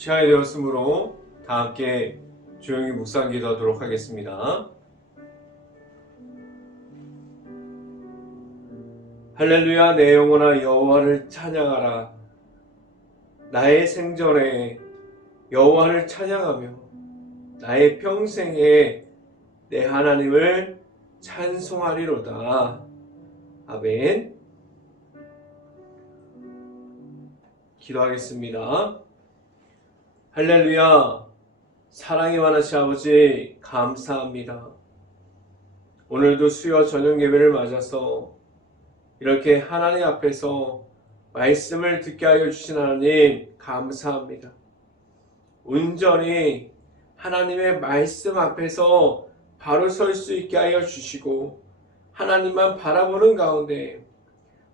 시간이 되었으므로 다 함께 조용히 묵상 기도하도록 하겠습니다. 할렐루야. 내 영혼아 여호와를 찬양하라. 나의 생전에 여호와를 찬양하며 나의 평생에 내 하나님을 찬송하리로다. 아멘. 기도하겠습니다. 할렐루야. 사랑이 많으신 아버지 감사합니다. 오늘도 수요 저녁 예배를 맞아서 이렇게 하나님 앞에서 말씀을 듣게 하여 주신 하나님 감사합니다. 온전히 하나님의 말씀 앞에서 바로 설 수 있게 하여 주시고 하나님만 바라보는 가운데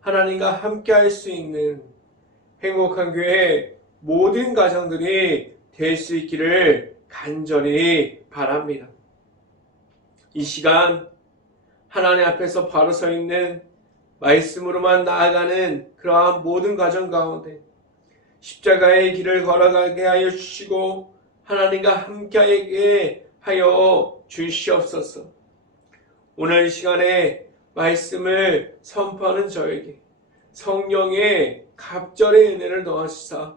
하나님과 함께 할 수 있는 행복한 교회 모든 가정들이 될 수 있기를 간절히 바랍니다. 이 시간 하나님 앞에서 바로 서 있는 말씀으로만 나아가는 그러한 모든 가정 가운데 십자가의 길을 걸어가게 하여 주시고 하나님과 함께하게 하여 주시옵소서. 오늘 이 시간에 말씀을 선포하는 저에게 성령의 갑절의 은혜를 더하시사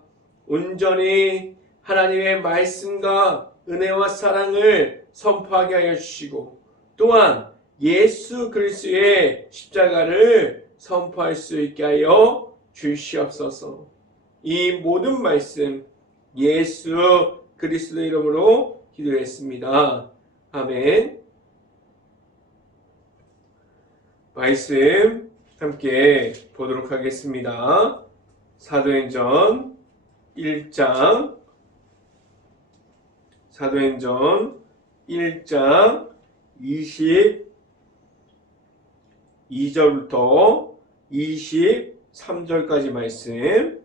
온전히 하나님의 말씀과 은혜와 사랑을 선포하게 하여 주시고 또한 예수 그리스도의 십자가를 선포할 수 있게 하여 주시옵소서. 이 모든 말씀 예수 그리스도 이름으로 기도했습니다. 아멘. 말씀 함께 보도록 하겠습니다. 사도행전 1장 22절부터 23절까지 말씀,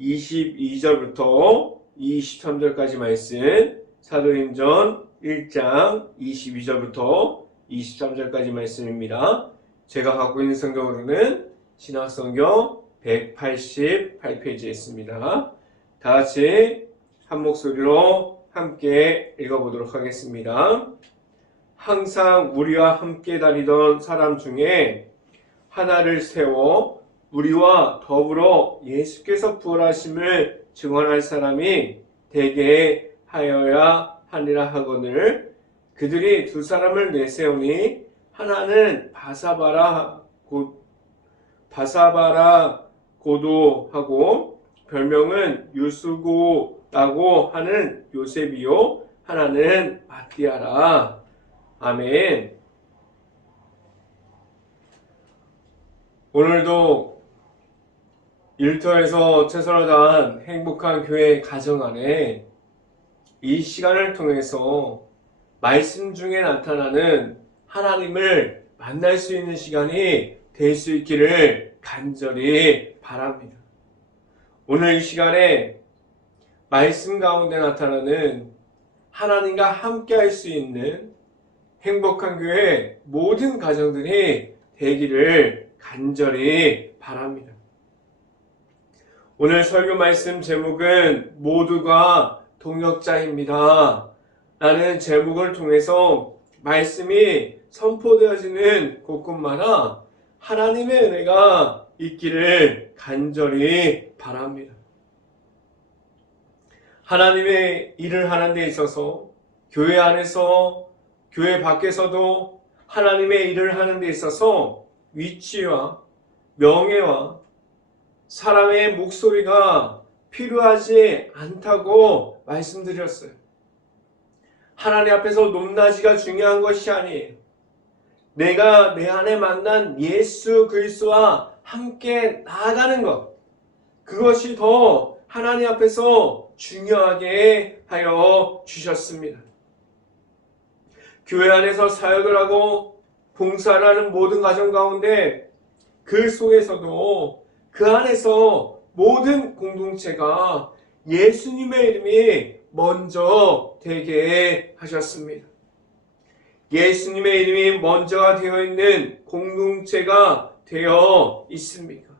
22절부터 23절까지 말씀, 사도행전 1장 22절부터 23절까지 말씀입니다. 제가 갖고 있는 성경으로는 신약성경 188페이지에 있습니다. 다 같이 한 목소리로 함께 읽어보도록 하겠습니다. 항상 우리와 함께 다니던 사람 중에 하나를 세워 우리와 더불어 예수께서 부활하심을 증언할 사람이 되게 하여야 하니라 하거늘 그들이 두 사람을 내세우니 하나는 바사바라 고도하고 별명은 유수고라고 하는 요셉이요 하나는 마띠아라. 아멘. 오늘도 일터에서 최선을 다한 행복한 교회 가정 안에 이 시간을 통해서 말씀 중에 나타나는 하나님을 만날 수 있는 시간이 될 수 있기를 간절히 바랍니다. 오늘 이 시간에 말씀 가운데 나타나는 하나님과 함께 할 수 있는 행복한 교회 모든 가정들이 되기를 간절히 바랍니다. 오늘 설교 말씀 제목은 모두가 동역자입니다. 라는 제목을 통해서 말씀이 선포되어지는 곳곳마다 하나님의 은혜가 있기를 간절히 바랍니다. 하나님의 일을 하는 데 있어서 교회 안에서 교회 밖에서도 하나님의 일을 하는 데 있어서 위치와 명예와 사람의 목소리가 필요하지 않다고 말씀드렸어요. 하나님 앞에서 높낮이가 중요한 것이 아니에요. 내가 내 안에 만난 예수 그리스도와 함께 나아가는 것, 그것이 더 하나님 앞에서 중요하게 하여 주셨습니다. 교회 안에서 사역을 하고 봉사를 하는 모든 가정 가운데 그 속에서도 그 안에서 모든 공동체가 예수님의 이름이 먼저 되게 하셨습니다. 예수님의 이름이 먼저가 되어 있는 공동체가 되어 있습니까?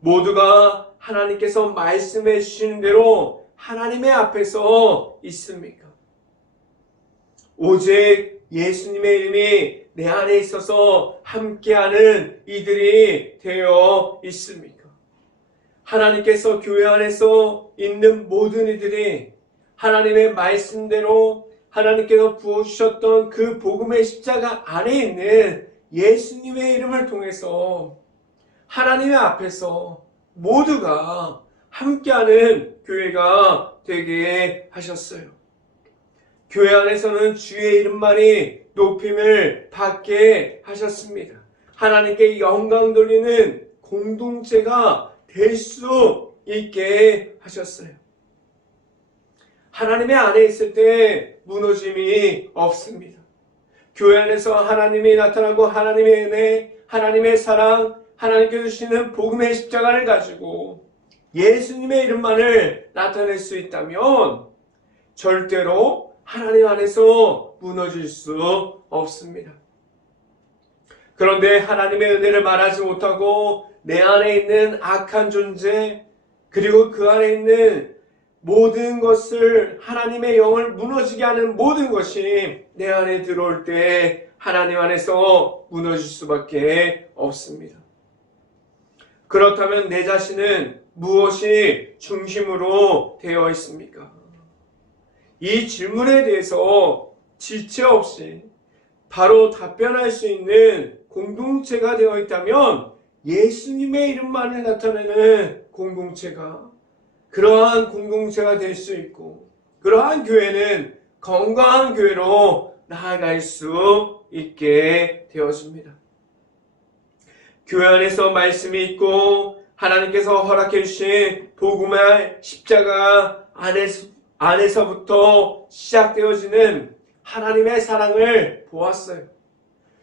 모두가 하나님께서 말씀해 주시는 대로 하나님의 앞에서 있습니까? 오직 예수님의 이름이 내 안에 있어서 함께하는 이들이 되어 있습니까? 하나님께서 교회 안에서 있는 모든 이들이 하나님의 말씀대로 하나님께서 부어주셨던 그 복음의 십자가 안에 있는 예수님의 이름을 통해서 하나님의 앞에서 모두가 함께하는 교회가 되게 하셨어요. 교회 안에서는 주의 이름만이 높임을 받게 하셨습니다. 하나님께 영광 돌리는 공동체가 될 수 있게 하셨어요. 하나님의 안에 있을 때 무너짐이 없습니다. 교회 안에서 하나님이 나타나고 하나님의 은혜, 하나님의 사랑, 하나님께서 주시는 복음의 십자가를 가지고 예수님의 이름만을 나타낼 수 있다면 절대로 하나님 안에서 무너질 수 없습니다. 그런데 하나님의 은혜를 말하지 못하고 내 안에 있는 악한 존재, 그리고 그 안에 있는 모든 것을, 하나님의 영을 무너지게 하는 모든 것이 내 안에 들어올 때 하나님 안에서 무너질 수밖에 없습니다. 그렇다면 내 자신은 무엇이 중심으로 되어 있습니까? 이 질문에 대해서 지체 없이 바로 답변할 수 있는 공동체가 되어 있다면 예수님의 이름만을 나타내는 공동체가, 그러한 공동체가 될 수 있고, 그러한 교회는 건강한 교회로 나아갈 수 있게 되어집니다. 교회 안에서 말씀이 있고 하나님께서 허락해 주신 복음의 십자가 안에서부터 시작되어지는 하나님의 사랑을 보았어요.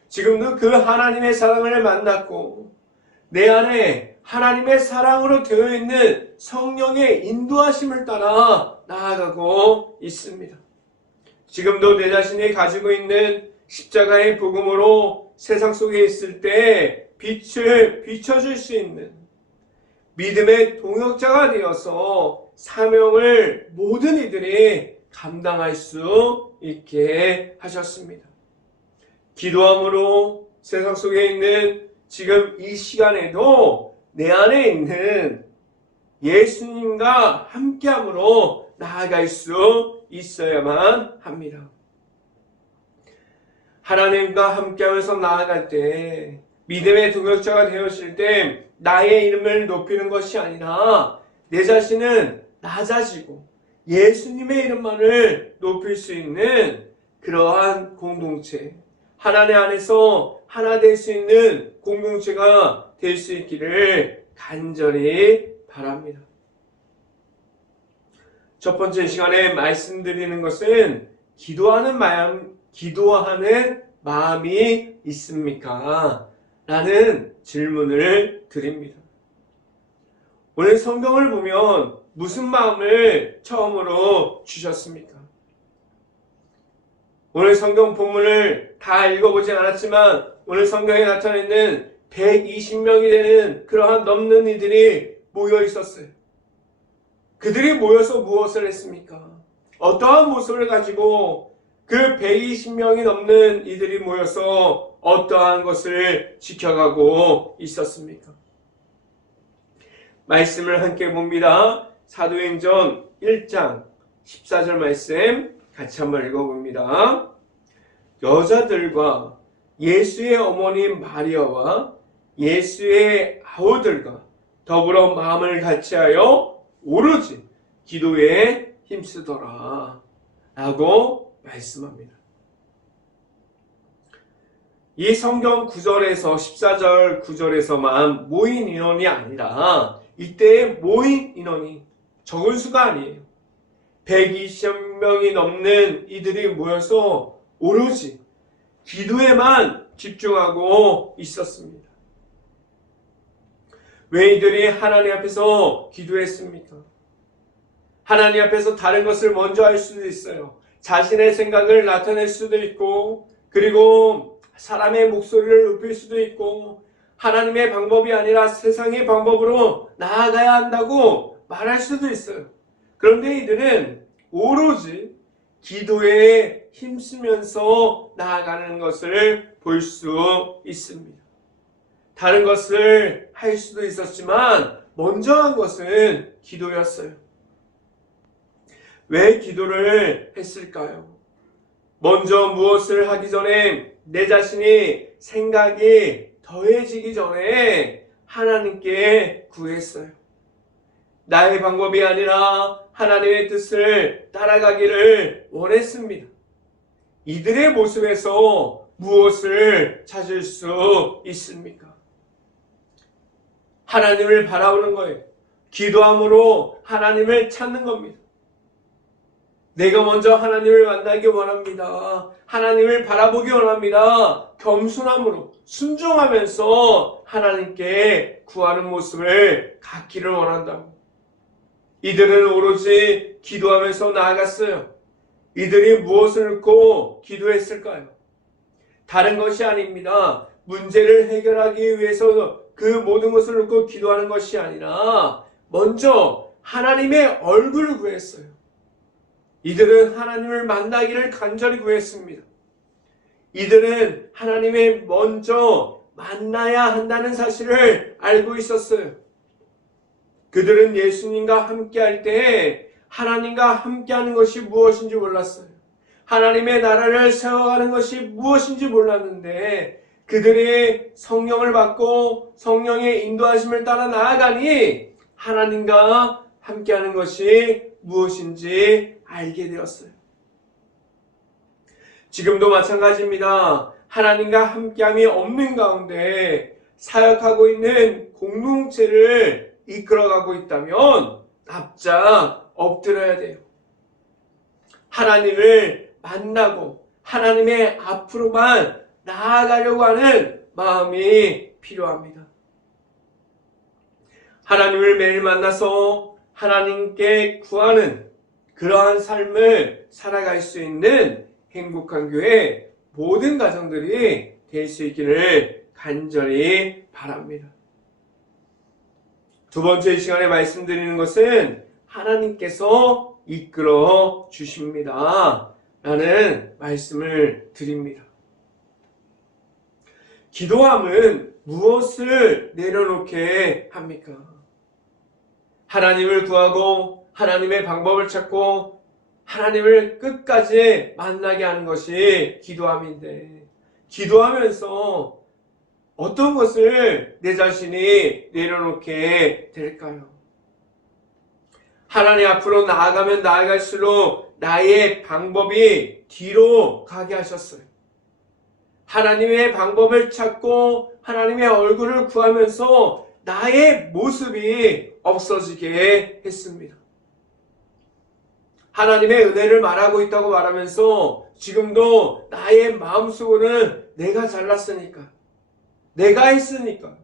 지금도 그 하나님의 사랑을 만났고 내 안에 하나님의 사랑으로 되어 있는 성령의 인도하심을 따라 나아가고 있습니다. 지금도 내 자신이 가지고 있는 십자가의 복음으로 세상 속에 있을 때 빛을 비춰줄 수 있는 믿음의 동역자가 되어서 사명을 모든 이들이 감당할 수 있게 하셨습니다. 기도함으로 세상 속에 있는 지금 이 시간에도 내 안에 있는 예수님과 함께함으로 나아갈 수 있어야만 합니다. 하나님과 함께하면서 나아갈 때, 믿음의 동역자가 되었을 때 나의 이름을 높이는 것이 아니라 내 자신은 낮아지고 예수님의 이름만을 높일 수 있는 그러한 공동체, 하나님 안에서 하나 될 수 있는 공동체가 될 수 있기를 간절히 바랍니다. 첫 번째 시간에 말씀드리는 것은 기도하는 마음이 있습니까? 라는 질문을 드립니다. 오늘 성경을 보면 무슨 마음을 처음으로 주셨습니까? 오늘 성경 본문을 다 읽어보지 않았지만 오늘 성경에 나타나 있는 120명이 되는 그러한 넘는 이들이 모여 있었어요. 그들이 모여서 무엇을 했습니까? 어떠한 모습을 가지고 그 120명이 넘는 이들이 모여서 어떠한 것을 지켜가고 있었습니까? 말씀을 함께 봅니다. 사도행전 1장 14절 말씀 같이 한번 읽어봅니다. 여자들과 예수의 어머니 마리아와 예수의 아우들과 더불어 마음을 같이하여 오로지 기도에 힘쓰더라 라고 말씀합니다. 이 성경 9절에서 14절 9절에서만 모인 인원이 아니라 이때의 모인 인원이 적은 수가 아니에요. 120명이 넘는 이들이 모여서 오로지 기도에만 집중하고 있었습니다. 왜 이들이 하나님 앞에서 기도했습니까? 하나님 앞에서 다른 것을 먼저 할 수도 있어요. 자신의 생각을 나타낼 수도 있고, 그리고 사람의 목소리를 높일 수도 있고, 하나님의 방법이 아니라 세상의 방법으로 나아가야 한다고 말할 수도 있어요. 그런데 이들은 오로지 기도에 힘쓰면서 나아가는 것을 볼 수 있습니다. 다른 것을 할 수도 있었지만 먼저 한 것은 기도였어요. 왜 기도를 했을까요? 먼저 무엇을 하기 전에 내 자신이 생각이 더해지기 전에 하나님께 구했어요. 나의 방법이 아니라 하나님의 뜻을 따라가기를 원했습니다. 이들의 모습에서 무엇을 찾을 수 있습니까? 하나님을 바라보는 거예요. 기도함으로 하나님을 찾는 겁니다. 내가 먼저 하나님을 만나기 원합니다. 하나님을 바라보기 원합니다. 겸손함으로 순종하면서 하나님께 구하는 모습을 갖기를 원한다고. 이들은 오로지 기도하면서 나아갔어요. 이들이 무엇을 놓고 기도했을까요? 다른 것이 아닙니다. 문제를 해결하기 위해서 그 모든 것을 놓고 기도하는 것이 아니라 먼저 하나님의 얼굴을 구했어요. 이들은 하나님을 만나기를 간절히 구했습니다. 이들은 하나님을 먼저 만나야 한다는 사실을 알고 있었어요. 그들은 예수님과 함께할 때 하나님과 함께하는 것이 무엇인지 몰랐어요. 하나님의 나라를 세워가는 것이 무엇인지 몰랐는데 그들이 성령을 받고 성령의 인도하심을 따라 나아가니 하나님과 함께하는 것이 무엇인지 알게 되었어요. 지금도 마찬가지입니다. 하나님과 함께함이 없는 가운데 사역하고 있는 공동체를 이끌어가고 있다면 납작 엎드려야 돼요. 하나님을 만나고 하나님의 앞으로만 나아가려고 하는 마음이 필요합니다. 하나님을 매일 만나서 하나님께 구하는 그러한 삶을 살아갈 수 있는 행복한 교회 모든 가정들이 될 수 있기를 간절히 바랍니다. 두 번째 이 시간에 말씀드리는 것은 하나님께서 이끌어 주십니다. 라는 말씀을 드립니다. 기도함은 무엇을 내려놓게 합니까? 하나님을 구하고 하나님의 방법을 찾고 하나님을 끝까지 만나게 하는 것이 기도함인데 기도하면서 어떤 것을 내 자신이 내려놓게 될까요? 하나님 앞으로 나아가면 나아갈수록 나의 방법이 뒤로 가게 하셨어요. 하나님의 방법을 찾고 하나님의 얼굴을 구하면서 나의 모습이 없어지게 했습니다. 하나님의 은혜를 말하고 있다고 말하면서 지금도 나의 마음속으로는 내가 잘났으니까 내가 했으니까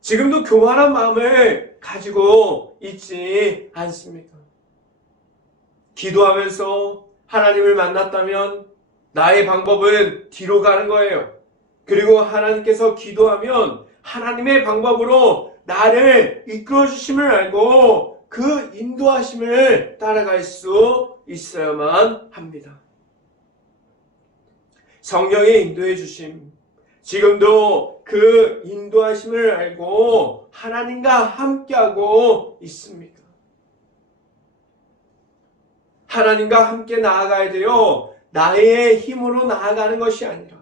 지금도 교만한 마음을 가지고 있지 않습니까? 기도하면서 하나님을 만났다면 나의 방법은 뒤로 가는 거예요. 그리고 하나님께서 기도하면 하나님의 방법으로 나를 이끌어 주심을 알고 그 인도하심을 따라갈 수 있어야만 합니다. 성령의 인도해 주심, 지금도 그 인도하심을 알고 하나님과 함께하고 있습니까? 하나님과 함께 나아가야 돼요. 나의 힘으로 나아가는 것이 아니라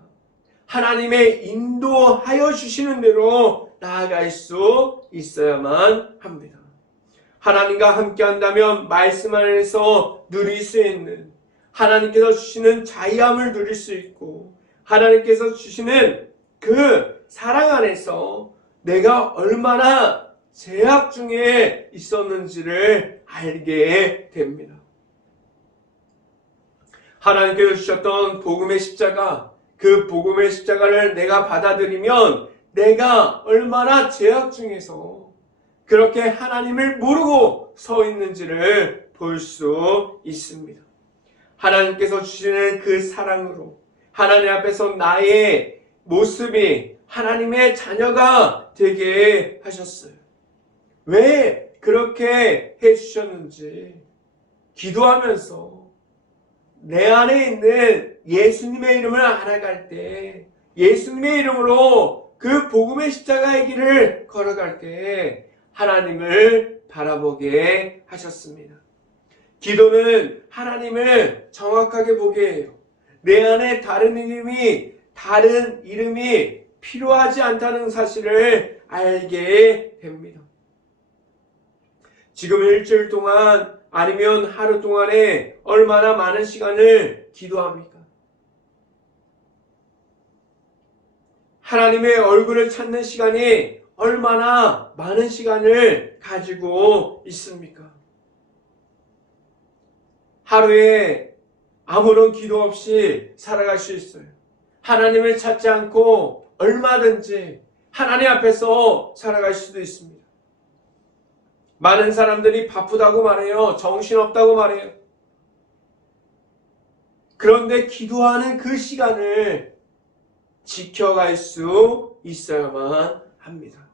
하나님의 인도하여 주시는 대로 나아갈 수 있어야만 합니다. 하나님과 함께 한다면 말씀 안에서 누릴 수 있는 하나님께서 주시는 자유함을 누릴 수 있고 하나님께서 주시는 그 사랑 안에서 내가 얼마나 제약 중에 있었는지를 알게 됩니다. 하나님께서 주셨던 복음의 십자가, 그 복음의 십자가를 내가 받아들이면 내가 얼마나 제약 중에서 그렇게 하나님을 모르고 서 있는지를 볼 수 있습니다. 하나님께서 주시는 그 사랑으로 하나님 앞에서 나의 모습이 하나님의 자녀가 되게 하셨어요. 왜 그렇게 해주셨는지 기도하면서 내 안에 있는 예수님의 이름을 알아갈 때, 예수님의 이름으로 그 복음의 십자가의 길을 걸어갈 때 하나님을 바라보게 하셨습니다. 기도는 하나님을 정확하게 보게 해요. 내 안에 다른 이름이 필요하지 않다는 사실을 알게 됩니다. 지금 일주일 동안 아니면 하루 동안에 얼마나 많은 시간을 기도합니까? 하나님의 얼굴을 찾는 시간이 얼마나 많은 시간을 가지고 있습니까? 하루에 아무런 기도 없이 살아갈 수 있어요. 하나님을 찾지 않고 얼마든지 하나님 앞에서 살아갈 수도 있습니다. 많은 사람들이 바쁘다고 말해요. 정신없다고 말해요. 그런데 기도하는 그 시간을 지켜갈 수 있어야만 합니다.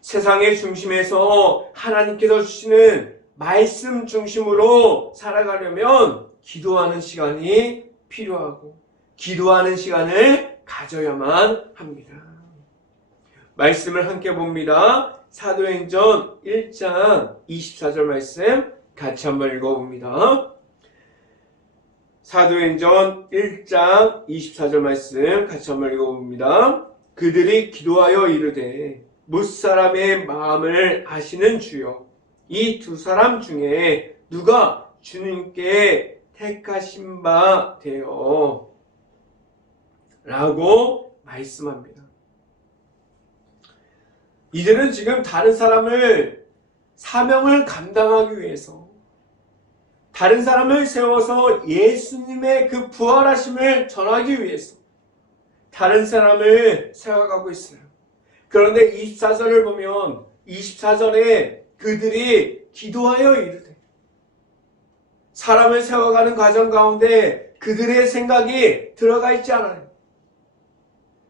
세상의 중심에서 하나님께서 주시는 말씀 중심으로 살아가려면 기도하는 시간이 필요하고 기도하는 시간을 가져야만 합니다. 말씀을 함께 봅니다. 사도행전 1장 24절 말씀 같이 한번 읽어봅니다. 사도행전 1장 24절 말씀 같이 한번 읽어봅니다. 그들이 기도하여 이르되 뭇사람의 마음을 아시는 주여, 이 두 사람 중에 누가 주님께 택하신 바 되어 라고 말씀합니다. 이들은 지금 다른 사람을 사명을 감당하기 위해서 다른 사람을 세워서 예수님의 그 부활하심을 전하기 위해서 다른 사람을 세워가고 있어요. 그런데 24절을 보면 24절에 그들이 기도하여 이르되, 사람을 세워가는 과정 가운데 그들의 생각이 들어가 있지 않아요.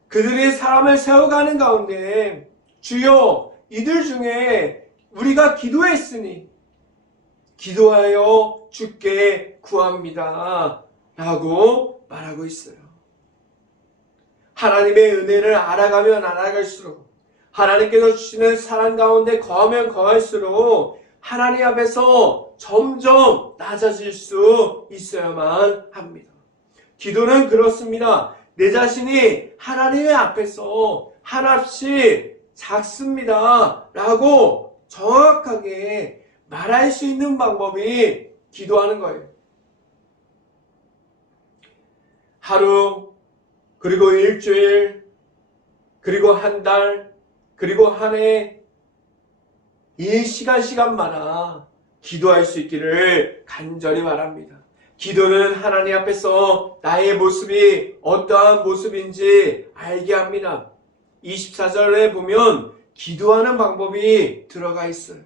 그들이 사람을 세워가는 가운데 주여, 이들 중에 우리가 기도했으니 기도하여 주께 구합니다 라고 말하고 있어요. 하나님의 은혜를 알아가면 알아갈수록, 하나님께서 주시는 사랑 가운데 거하면 거할수록 하나님 앞에서 점점 낮아질 수 있어야만 합니다. 기도는 그렇습니다. 내 자신이 하나님의 앞에서 한없이 작습니다 라고 정확하게 말할 수 있는 방법이 기도하는 거예요. 하루, 그리고 일주일, 그리고 한 달, 그리고 한 해, 이 시간마다 기도할 수 있기를 간절히 바랍니다. 기도는 하나님 앞에서 나의 모습이 어떠한 모습인지 알게 합니다. 24절에 보면 기도하는 방법이 들어가 있어요.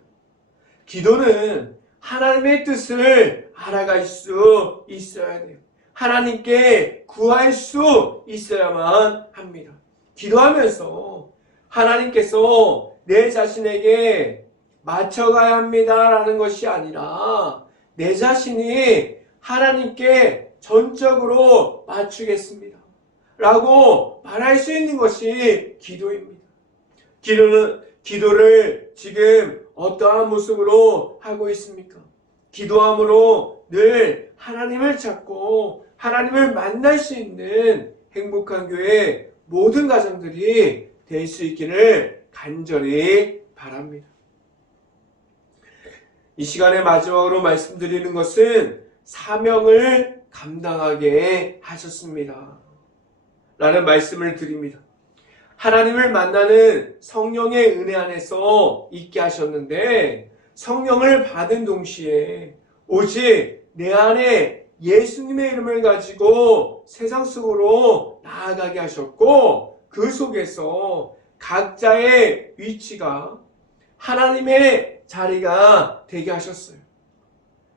기도는 하나님의 뜻을 알아갈 수 있어야 돼요. 하나님께 구할 수 있어야만 합니다. 기도하면서 하나님께서 내 자신에게 맞춰가야 합니다라는 것이 아니라 내 자신이 하나님께 전적으로 맞추겠습니다 라고 말할 수 있는 것이 기도입니다. 기도를 지금 어떠한 모습으로 하고 있습니까? 기도함으로 늘 하나님을 찾고 하나님을 만날 수 있는 행복한 교회 모든 가정들이 될 수 있기를 간절히 바랍니다. 이 시간에 마지막으로 말씀드리는 것은 사명을 감당하게 하셨습니다 라는 말씀을 드립니다. 하나님을 만나는 성령의 은혜 안에서 있게 하셨는데, 성령을 받은 동시에 오직 내 안에 예수님의 이름을 가지고 세상 속으로 나아가게 하셨고, 그 속에서 각자의 위치가 하나님의 자리가 되게 하셨어요.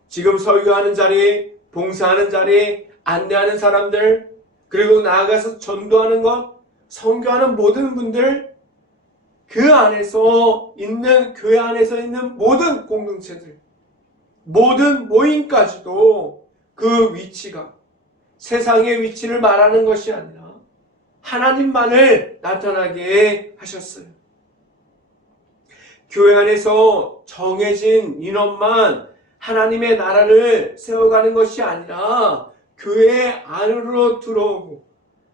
지금 설교하는 자리, 봉사하는 자리, 안내하는 사람들, 그리고 나아가서 전도하는 것, 선교하는 모든 분들, 그 안에서 있는, 교회 안에서 있는 모든 공동체들, 모든 모임까지도 그 위치가 세상의 위치를 말하는 것이 아니라 하나님만을 나타나게 하셨어요. 교회 안에서 정해진 인원만 하나님의 나라를 세워가는 것이 아니라 교회 안으로 들어오고,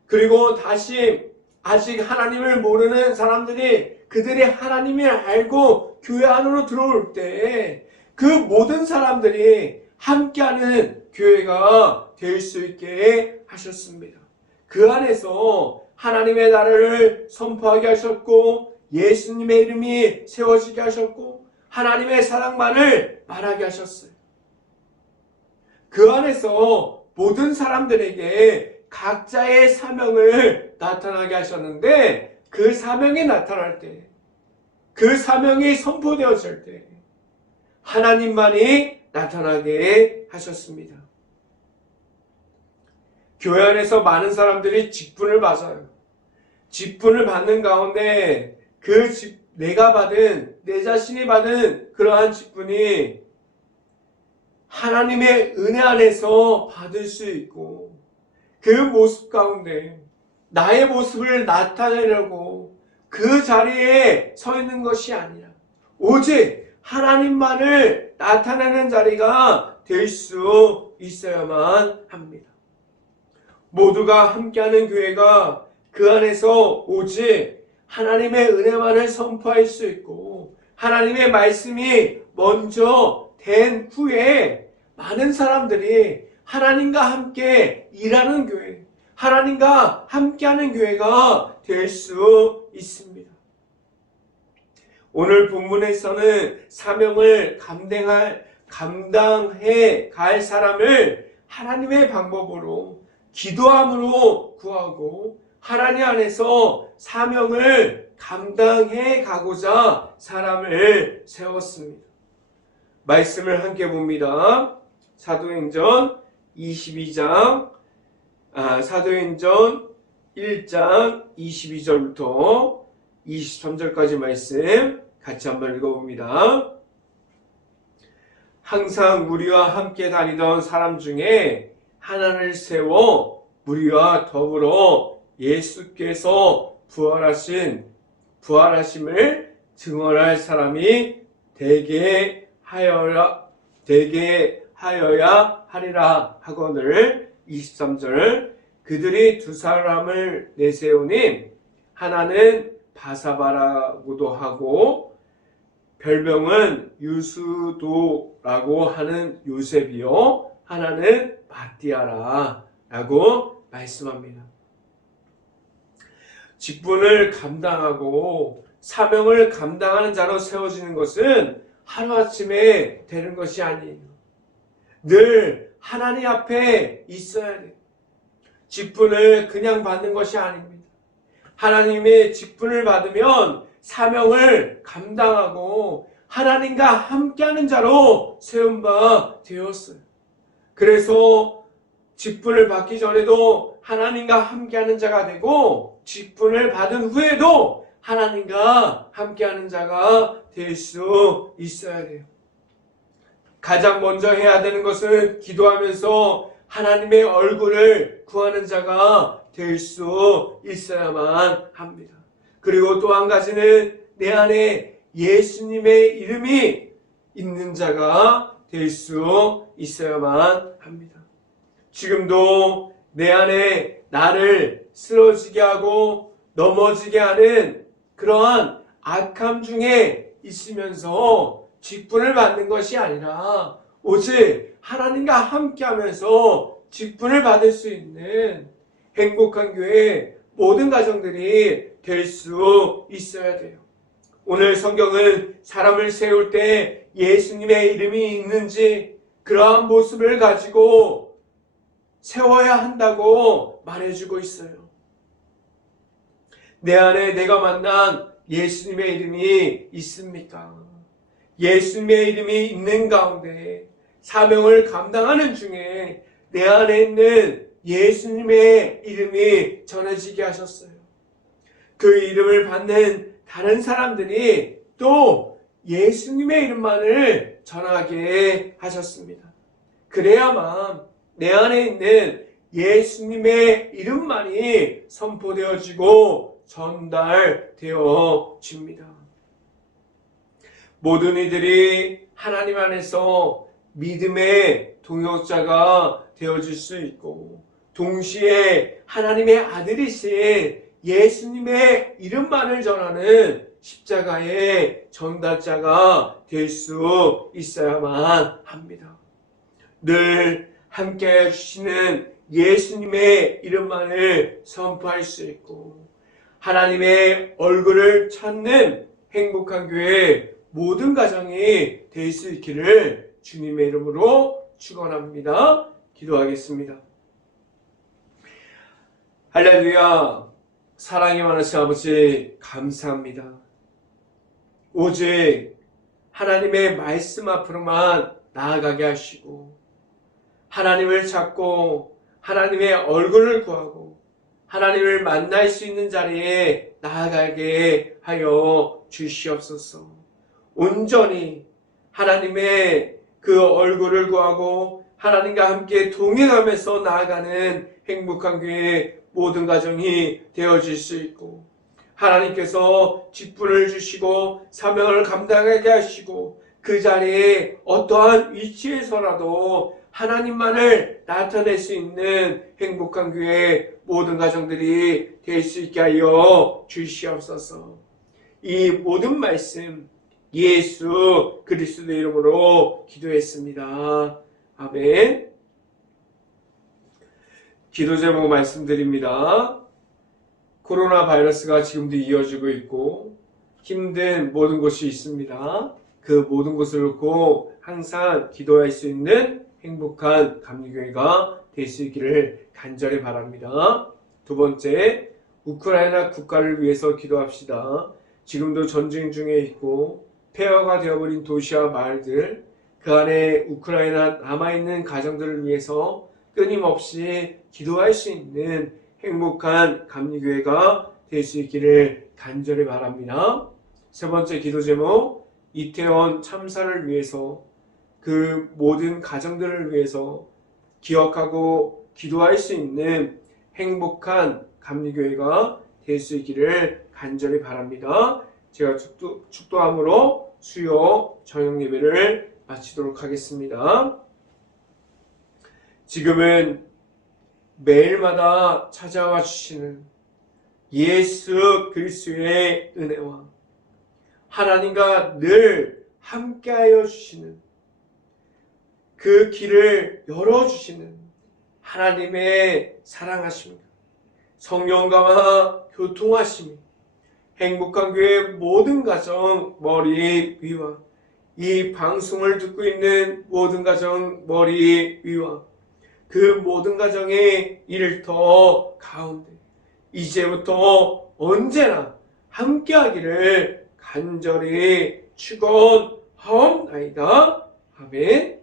그리고 다시 아직 하나님을 모르는 사람들이 그들이 하나님을 알고 교회 안으로 들어올 때 그 모든 사람들이 함께하는 교회가 될 수 있게 하셨습니다. 그 안에서 하나님의 나라를 선포하게 하셨고, 예수님의 이름이 세워지게 하셨고, 하나님의 사랑만을 말하게 하셨어요. 그 안에서 모든 사람들에게 각자의 사명을 나타나게 하셨는데, 그 사명이 나타날 때, 그 사명이 선포되어질 때 하나님만이 나타나게 하셨습니다. 교회 안에서 많은 사람들이 직분을 받아요. 직분을 받는 가운데 내가 받은, 내 자신이 받은 그러한 직분이 하나님의 은혜 안에서 받을 수 있고, 그 모습 가운데 나의 모습을 나타내려고 그 자리에 서 있는 것이 아니라 오직 하나님만을 나타내는 자리가 될 수 있어야만 합니다. 모두가 함께하는 교회가 그 안에서 오직 하나님의 은혜만을 선포할 수 있고, 하나님의 말씀이 먼저 된 후에 많은 사람들이 하나님과 함께 일하는 교회, 하나님과 함께하는 교회가 될 수 있습니다. 오늘 본문에서는 사명을 감당해 갈 사람을 하나님의 방법으로, 기도함으로 구하고, 하나님 안에서 사명을 감당해 가고자 사람을 세웠습니다. 말씀을 함께 봅니다. 사도행전 1장 22절부터 23절까지 말씀 같이 한번 읽어봅니다. 항상 무리와 함께 다니던 사람 중에 하나를 세워 무리와 더불어 예수께서 부활하심을 증언할 사람이 되게 하여야 하리라 하거늘. 23절 그들이 두 사람을 내세우니 하나는 바사바라고도 하고 별명은 유수도라고 하는 요셉이요, 하나는 마띠아라 라고 말씀합니다. 직분을 감당하고 사명을 감당하는 자로 세워지는 것은 하루아침에 되는 것이 아니에요. 늘 하나님 앞에 있어야 돼요. 직분을 그냥 받는 것이 아닙니다. 하나님의 직분을 받으면 사명을 감당하고 하나님과 함께하는 자로 세운 바 되었어요. 그래서 직분을 받기 전에도 하나님과 함께하는 자가 되고, 직분을 받은 후에도 하나님과 함께하는 자가 될 수 있어야 돼요. 가장 먼저 해야 되는 것은 기도하면서 하나님의 얼굴을 구하는 자가 될 수 있어야만 합니다. 그리고 또 한 가지는 내 안에 예수님의 이름이 있는 자가 될 수 있어야만 합니다. 지금도 내 안에 나를 쓰러지게 하고 넘어지게 하는 그러한 악함 중에 있으면서 직분을 받는 것이 아니라 오직 하나님과 함께하면서 직분을 받을 수 있는 행복한 교회 모든 가정들이 될 수 있어야 돼요. 오늘 성경은 사람을 세울 때 예수님의 이름이 있는지 그러한 모습을 가지고 세워야 한다고 말해주고 있어요. 내 안에 내가 만난 예수님의 이름이 있습니까? 예수님의 이름이 있는 가운데 사명을 감당하는 중에 내 안에 있는 예수님의 이름이 전해지게 하셨어요. 그 이름을 받는 다른 사람들이 또 예수님의 이름만을 전하게 하셨습니다. 그래야만 내 안에 있는 예수님의 이름만이 선포되어지고 전달되어집니다. 모든 이들이 하나님 안에서 믿음의 동역자가 되어질 수 있고 동시에 하나님의 아들이신 예수님의 이름만을 전하는 십자가의 전달자가 될 수 있어야만 합니다. 늘 함께 해주시는 예수님의 이름만을 선포할 수 있고 하나님의 얼굴을 찾는 행복한 교회 모든 가정이 될 수 있기를 주님의 이름으로 축원합니다. 기도하겠습니다. 할렐루야. 사랑이 많으신 아버지 감사합니다. 오직 하나님의 말씀 앞으로만 나아가게 하시고 하나님을 찾고 하나님의 얼굴을 구하고 하나님을 만날 수 있는 자리에 나아가게 하여 주시옵소서. 온전히 하나님의 그 얼굴을 구하고 하나님과 함께 동행하면서 나아가는 행복한 교회 모든 가정이 되어질 수 있고 하나님께서 직분을 주시고 사명을 감당하게 하시고 그 자리에 어떠한 위치에서라도 하나님만을 나타낼 수 있는 행복한 교회 모든 가정들이 될 수 있게 하여 주시옵소서. 이 모든 말씀 예수 그리스도의 이름으로 기도했습니다. 아멘. 기도 제목 말씀드립니다. 코로나 바이러스가 지금도 이어지고 있고 힘든 모든 곳이 있습니다. 그 모든 것을 놓고 항상 기도할 수 있는 행복한 감리교회가 될 수 있기를 간절히 바랍니다. 두 번째, 우크라이나 국가를 위해서 기도합시다. 지금도 전쟁 중에 있고 폐허가 되어버린 도시와 마을들, 그 안에 우크라이나 남아있는 가정들을 위해서 끊임없이 기도할 수 있는 행복한 감리교회가 될 수 있기를 간절히 바랍니다. 세 번째 기도 제목, 이태원 참사를 위해서 그 모든 가정들을 위해서 기억하고 기도할 수 있는 행복한 감리교회가 될 수 있기를 간절히 바랍니다. 제가 축도함으로 수요 저녁 예배를 마치도록 하겠습니다. 지금은 매일마다 찾아와 주시는 예수 그리스도의 은혜와 하나님과 늘 함께하여 주시는 그 길을 열어주시는 하나님의 사랑하심과 성령과 교통하심이 행복한 교회 모든 가정 머리 위와 이 방송을 듣고 있는 모든 가정 머리 위와 그 모든 가정의 일터 가운데 이제부터 언제나 함께하기를 간절히 축원하옵나이다. 아멘.